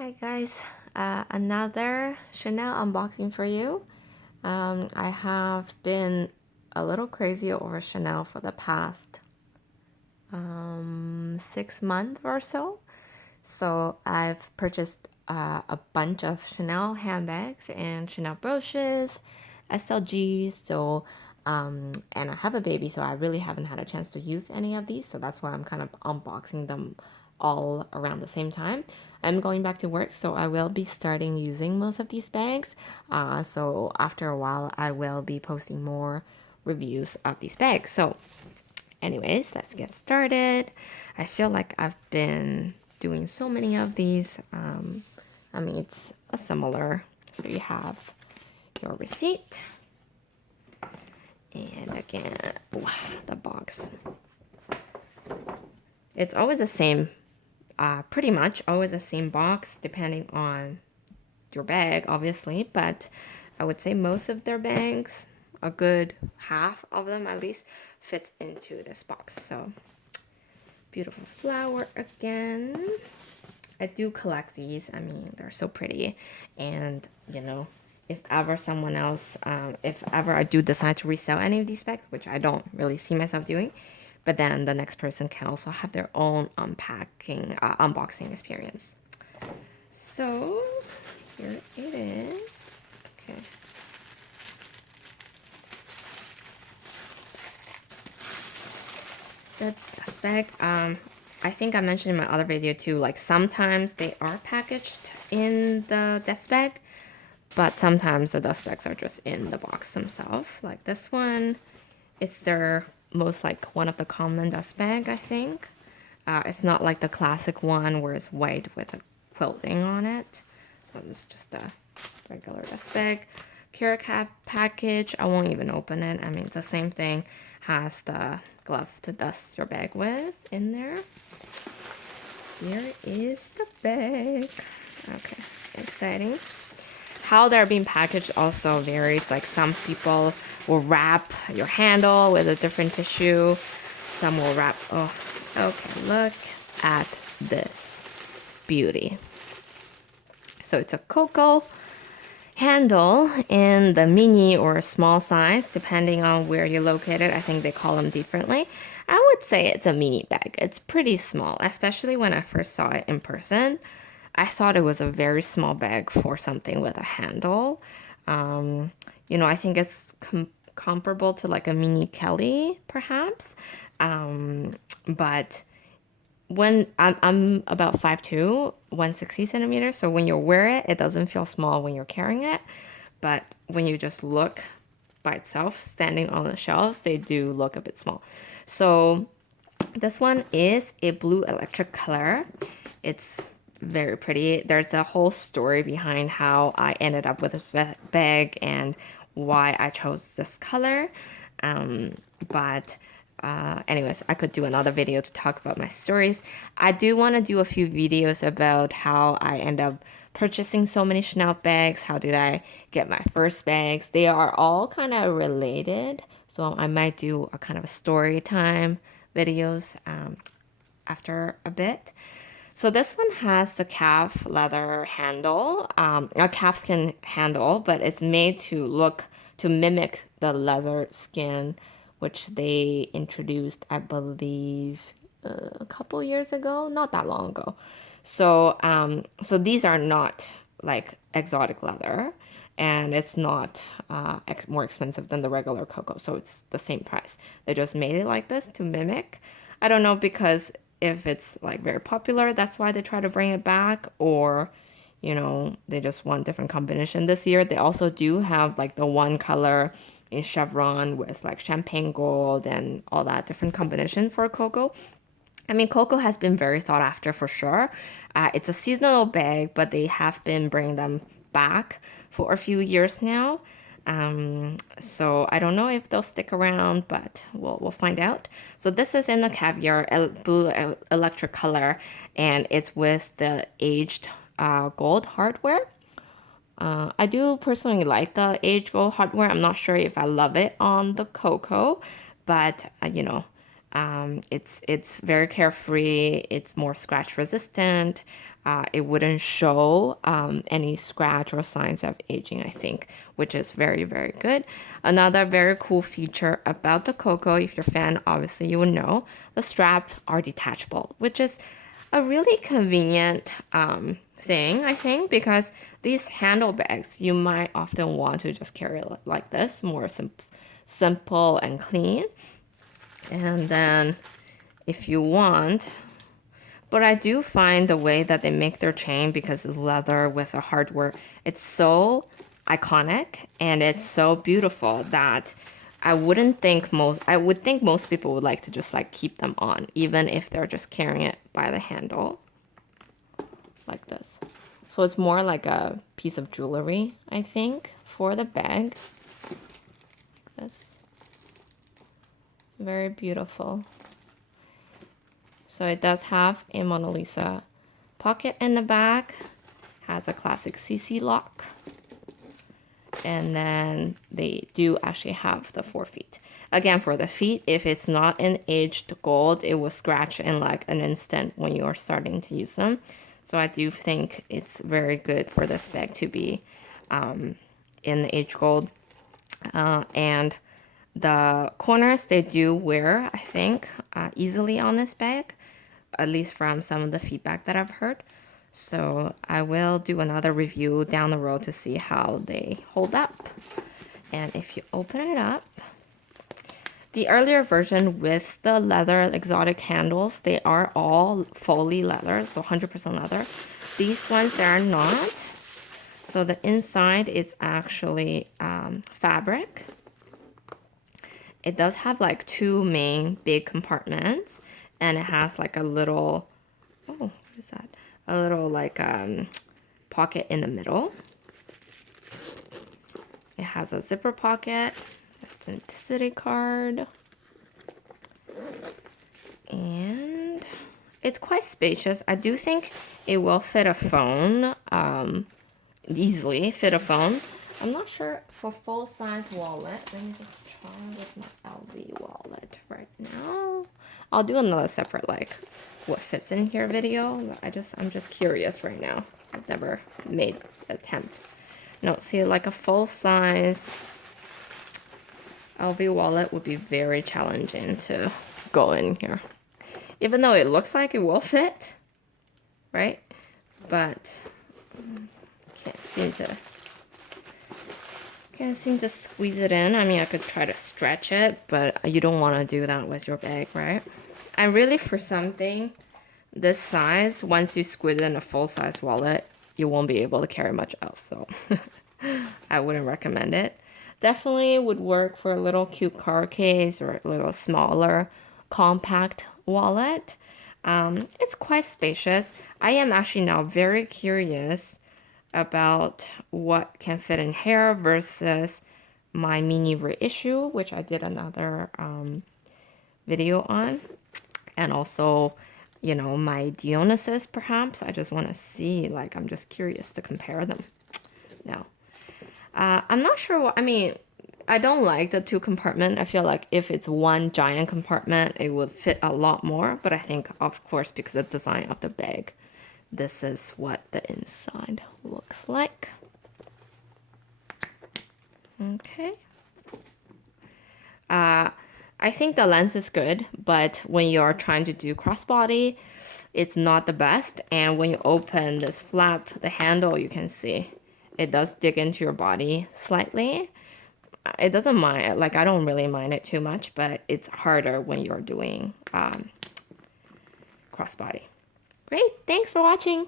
Hi guys, another Chanel unboxing for you. I have been a little crazy over Chanel for the past 6 months or so. So I've purchased a bunch of Chanel handbags and Chanel brooches, SLGs. And I have a baby, so I really haven't had a chance to use any of these. So that's why I'm kind of unboxing them all around the same time. I'm going back to work, so I will be starting using most of these bags. So after a while, I will be posting more reviews of these bags. So anyways, let's get started. I feel like I've been doing so many of these. I mean, it's a similar. So you have your receipt. And again, wow, the box. It's always the same, pretty much always the same box, depending on your bag, obviously. But I would say most of their bags, a good half of them at least, fit into this box. So beautiful flower again. I do collect these. I mean, they're so pretty. And, if ever someone else, if ever I do decide to resell any of these bags, which I don't really see myself doing, but then the next person can also have their own unboxing experience. So here it is. Okay. The dust bag, I think I mentioned in my other video too, like sometimes they are packaged in the dust bag, but sometimes the dust bags are just in the box themselves. Like this one, it's their most like one of the common dust bag, I think. It's not like the classic one where it's white with a quilting on it. So it's just a regular dust bag. Care cap package, I won't even open it. I mean, it's the same thing. Has the glove to dust your bag with in there. Here is the bag. Okay, exciting. How they're being packaged also varies. Like some people will wrap your handle with a different tissue. Some will wrap, oh, okay, look at this beauty. So it's a Coco handle in the mini or small size, depending on where you're located. I think they call them differently. I would say it's a mini bag. It's pretty small, especially when I first saw it in person. I thought it was a very small bag for something with a handle. I think it's comparable to like a mini Kelly, perhaps. But when I'm about 5'2", 160 centimeters, so when you wear it, it doesn't feel small when you're carrying it. But when you just look by itself, standing on the shelves, they do look a bit small. So this one is a blue electric color. It's very pretty. There's a whole story behind how I ended up with this bag and why I chose this color. But anyways, I could do another video to talk about my stories. I do want to do a few videos about how I end up purchasing so many Chanel bags. How did I get my first bags? They are all kind of related. So I might do a kind of a story time videos after a bit. So this one has the calf leather handle, a calfskin handle, but it's made to mimic the leather skin, which they introduced, I believe, a couple years ago, not that long ago. So these are not like exotic leather, and it's not more expensive than the regular Coco, so it's the same price. They just made it like this to mimic. I don't know, because if it's like very popular, that's why they try to bring it back, or they just want different combination. This year they also do have like the one color in chevron with like champagne gold and all that different combination for Coco. I mean, Coco has been very thought after for sure. It's a seasonal bag, but they have been bringing them back for a few years now. So I don't know if they'll stick around, but we'll find out. So this is in the caviar blue electric color, and it's with the aged gold hardware. I do personally like the aged gold hardware. I'm not sure if I love it on the Coco, but It's very carefree. It's more scratch resistant. It wouldn't show any scratch or signs of aging, I think, which is very, very good. Another very cool feature about the Coco, if you're a fan, obviously you would know, the straps are detachable, which is a really convenient thing, I think, because these handle bags, you might often want to just carry it like this, more simple and clean. And then if you want, but I do find the way that they make their chain, because it's leather with a hardware, it's so iconic and it's so beautiful that I would think most people would like to just like keep them on, even if they're just carrying it by the handle like this. So it's more like a piece of jewelry, I think, for the bag. This very beautiful. So it does have a Mona Lisa pocket in the back, has a classic CC lock, and then they do actually have the 4 feet. Again, for the feet, if it's not in aged gold, it will scratch in like an instant when you are starting to use them. So I do think it's very good for this bag to be in the aged gold. And the corners, they do wear, I think, easily on this bag, at least from some of the feedback that I've heard. So I will do another review down the road to see how they hold up. And if you open it up, the earlier version with the leather exotic handles, they are all fully leather, so 100% leather. These ones, they are not. So the inside is actually fabric. It does have like 2 main big compartments, and it has like a little, oh, what is that? A little like pocket in the middle. It has a zipper pocket, authenticity card, and it's quite spacious. I do think it will fit a phone, easily fit a phone. I'm not sure for full-size wallet. Let me just try with my LV wallet right now. I'll do another separate like what fits in here video. I'm just curious right now. I've never made an attempt. No, see, like a full-size LV wallet would be very challenging to go in here. Even though it looks like it will fit, right? But can't seem to squeeze it in. I mean, I could try to stretch it, but you don't want to do that with your bag, right? And really, for something this size, once you squeeze it in a full-size wallet, you won't be able to carry much else, so I wouldn't recommend it. Definitely would work for a little cute car case or a little smaller compact wallet. It's quite spacious. I am actually now very curious about what can fit in here versus my mini reissue, which I did another video on, and also, you know, my Dionysus perhaps. I just want to see, like, I'm just curious to compare them now. I'm not sure what, I mean, I don't like the 2 compartment. I feel like if it's one giant compartment, it would fit a lot more. But I think, of course, because of the design of the bag, this is what the inside looks like. Okay. I think the lens is good, but when you're trying to do crossbody, it's not the best. And when you open this flap, the handle, you can see it does dig into your body slightly. It doesn't mind, like, I don't really mind it too much, but it's harder when you're doing crossbody. Great, thanks for watching.